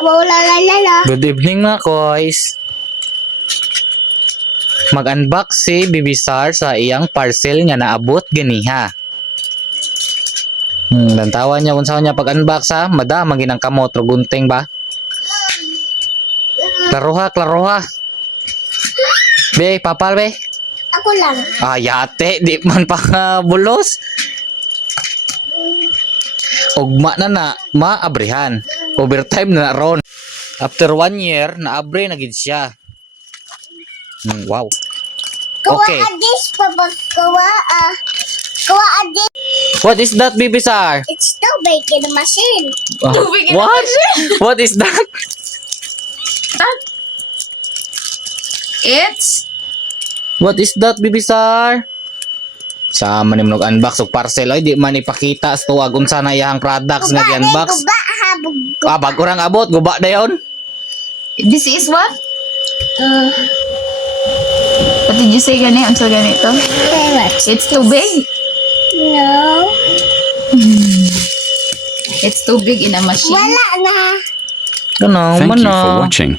Good evening mga koys. Mag-unbox si Bibisar sa iyang parcel nga naabot ganiha. Lantawan niya kung saan niya pag-unbox ha. Madamang ginang kamot o gunting ba? Klaro ha. Be, papal be. Ako lang. Yate, di man pa bulos. Ugma na maabrihan. Overtime na ron. After 1 year, naabre na gid siya. Wow. Okay. Kawa adis. What is that, Bibisar? It's too big in the machine. Tubig in the What? What is that? It's What is that, Bibisar? Sama ni mnog unbox og parcel ay di man ipakita sa tuwag unsa na iyang products nga gi-unbox. Bago rang abot, guba dayon. this is what? What did you say gani? I'm so ganito. It's too big. No. It's too big in a machine. Wala na. Ganun Thank man you for na. watching.